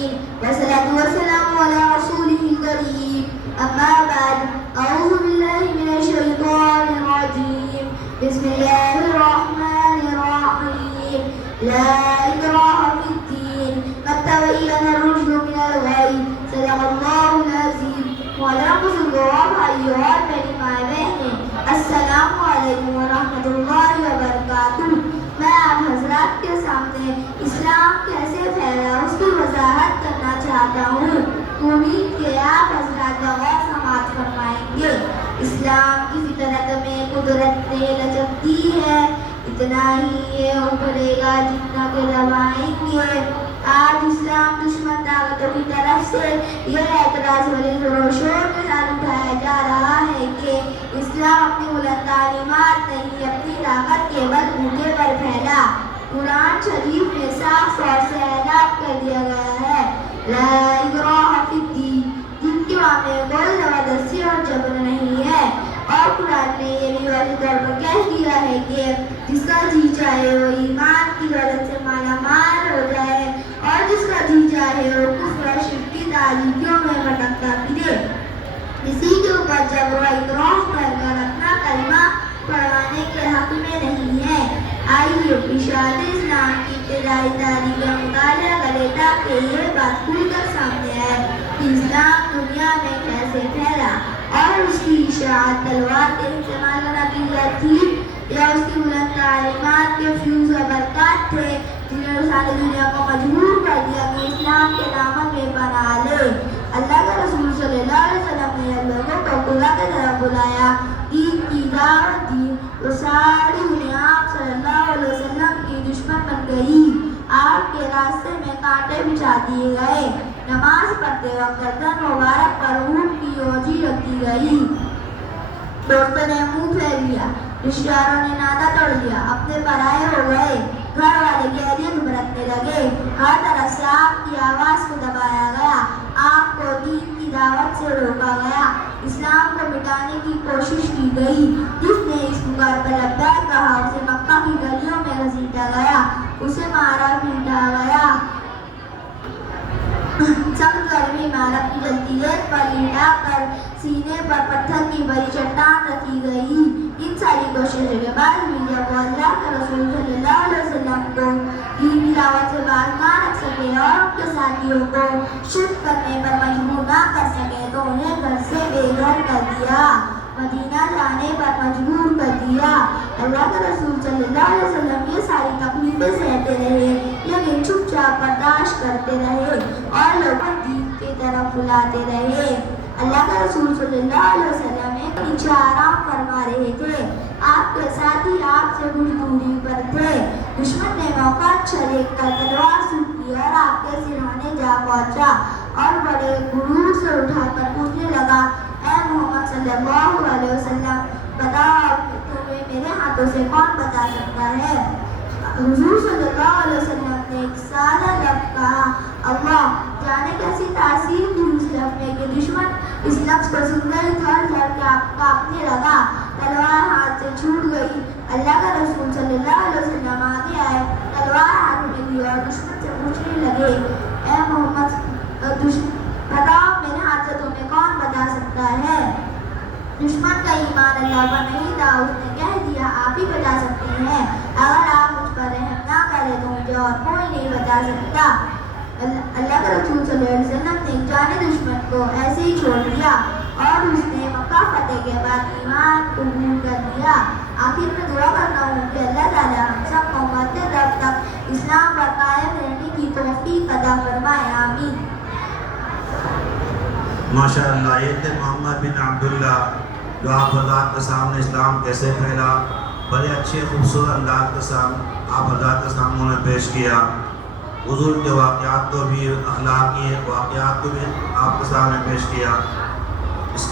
العالمين والصلاة والسلام على رسوله الكريم أما بعد أعوذ بالله من الشيطان الرجيم بسم الله الرحمن الرحيم لا إكراه في الدين قد تبين الرشد من الغي صدق الله العظيم مولانا بزرگوار بھائیو اور میری مائیں بہنیں السلام علیکم ورحمۃ اللہ وبرکاتہ۔ میں آپ حضرات کے سامنے اسلام کیسے پھیلا اس کی وضاحت کرنا چاہتا ہوں۔ امید کہ آپ حضرات غور سماعت فرمائیں گے۔ اسلام کی فطرت میں قدرت نے لچک دی ہے، اتنا ہی یہ ابھرے گا جتنا کہ دبائیں گے۔ آج اسلام دشمن طاقتوں کی طرف سے یہ اعتراض بڑے زور و شور کے ساتھ اٹھایا جا رہا ہے کہ اسلام اپنی بلند تعلیمات نہیں اپنی طاقت کے بلبوتے پر پھیلا۔ قرآن شریف میں صاف طور سے اعلان کر دیا گیا ہے لا اکراہ فی الدین، جن کے معنی کوئی زبردستی اور جبر نہیں ہے۔ اور قرآن نے یہ بھی واضح طور پر کہہ دیا ہے کہ جس کا جی چاہے وہ ایمان کی دولت سے مالا مال ہو جائے اور جس کا جی چاہے وہ کفر و شرک کی تاریکیوں میں بھٹکتا پھرے۔ کسی کے اوپر جبر و اکراه کر کر اپنا کلمہ پڑھوانے کے حق میں نہیں ہے۔ آئیے اشاعت اسلام کی ابتدائی تاریخ کا مطالعہ کرے تاکہ یہ بات کھل کر سامنے آئے کہ اسلام دنیا میں کیسے پھیلا اور اس کی اشاعت تلوار کے استعمال کا نتیجہ تھی یا اس کی بلند تعلیمات کے فیوز و برکات تھے جنہوں نے ساری دنیا کو مجبور کر دیا کہ اسلام کے دامن میں بنا لے۔ اللہ کے رسول صلی اللہ علیہ وسلم نے لوگوں کو خدا کی طرف بلایا، دین کی دعوت دی، تو ساری دنیا آپ صلی اللہ علیہ وسلم کی دشمن بن گئی۔ آپ کے راستے میں کانٹے بچھا دیے گئے، نماز پڑھتے وقت گردن مبارک پر اونٹ کی اوجی رکھ دی گئی، دوستوں نے منہ پھیر لیا، رشتہ داروں نے ناتا توڑ لیا، اپنے پرائے ہو گئے، گھر والے گیریت برتنے لگے، ہر طرف سے آپ کی آواز کو دبایا گیا، آپ کو دین کی دعوت سے روکا گیا، اسلام کو مٹانے کی کوشش کی گئی۔ جس نے اس پکار پر لبیک کہا اسے مکہ کی گلیوں میں گھسیٹا گیا، اسے مارا پیٹا گیا، سخت گرمی میں عرب کی جلتی ریت پر لٹا کر سینے پر پتھر کی بڑی چٹان رکھی گئی۔ ان ساری کوششوں کے بعد بھی جب وہ اللہ کے رسول صلی اللہ علیہ وسلم کو دین کی دعوت سے باز نہ رکھ سکے اور ان کے ساتھیوں کو شرک کرنے پر مجبور نہ کر سکے تو انہیں گھر سے بے گھر کر دیا، مدینہ جانے پر مجبور کر دیا۔ اللہ کے رسول صلی اللہ علیہ وسلم یہ ساری تکلیفیں سہتے رہے لیکن چپ چاپ برداشت کرتے رہے اور لوگوں دین کی طرف بلاتے رہے۔ اللہ کے رسول صلی اللہ علیہ وسلم ایک نیچے آرام فرما رہے تھے، آپ کے ساتھی آپ سے کچھ دوری پر تھے۔ دشمن نے موقع اچھا دیکھ کر تلوار سوٹ کی اور آپ کے سرہانے جا پہنچا اور بڑے غرور سے اٹھا کر پوچھنے لگا اے محمد صلی اللہ علیہ وسلم بتاؤ تمہیں میرے ہاتھوں سے کون بتا سکتا ہے؟ حضور صلی اللہ علیہ وسلم نے ایک سادہ لفظ کہا اللہ، جانے کیسی تاثیر تھی اس لفظ میں کہ دشمن اس لفظ کو سن کر تھر تھر کے کانپنے لگا، تلوار ہاتھ سے چھوٹ گئی۔ اللہ کا رسول صلی اللہ علیہ وسلم آگے آئے، تلوار ہاتھ میں لی اور دشمن سے پوچھنے لگے اے محمد بتاؤ میرے ہاتھ سے تمہیں کون بتا سکتا ہے؟ دشمن کا ایمان اللہ پر نہیں تھا، اس نے کہہ دیا آپ ہی بتا سکتے ہیں، اگر آپ مجھ پر رحم نہ کریں تو مجھے اور کوئی نہیں بتا سکتا۔ اللہ کے رسول صلی اللہ علیہ وسلم نے جانے دشمن کو ایسے ہی چھوڑ دیا اور اس نے مکہ فتح کے بعد ایمان قبول کر لیا۔ آخر میں دعا کرتا ہوں کہ اللہ تعالیٰ ہم سب کو مرتے دم تک اسلام پر قائم رہنے کی توفیق عطا فرمائے، آمین۔ ماشاءاللہ یہ تھے محمد بن عبداللہ جو آپ حضرات کے سامنے اسلام کیسے پھیلا بڑے اچھے خوبصورت انداز کے ساتھ آپ حضرات کے سامنے انہوں نے پیش کیا۔ حضور کے واقعات کو بھی اخلاقی واقعات کو بھی آپ کے سامنے پیش کیا۔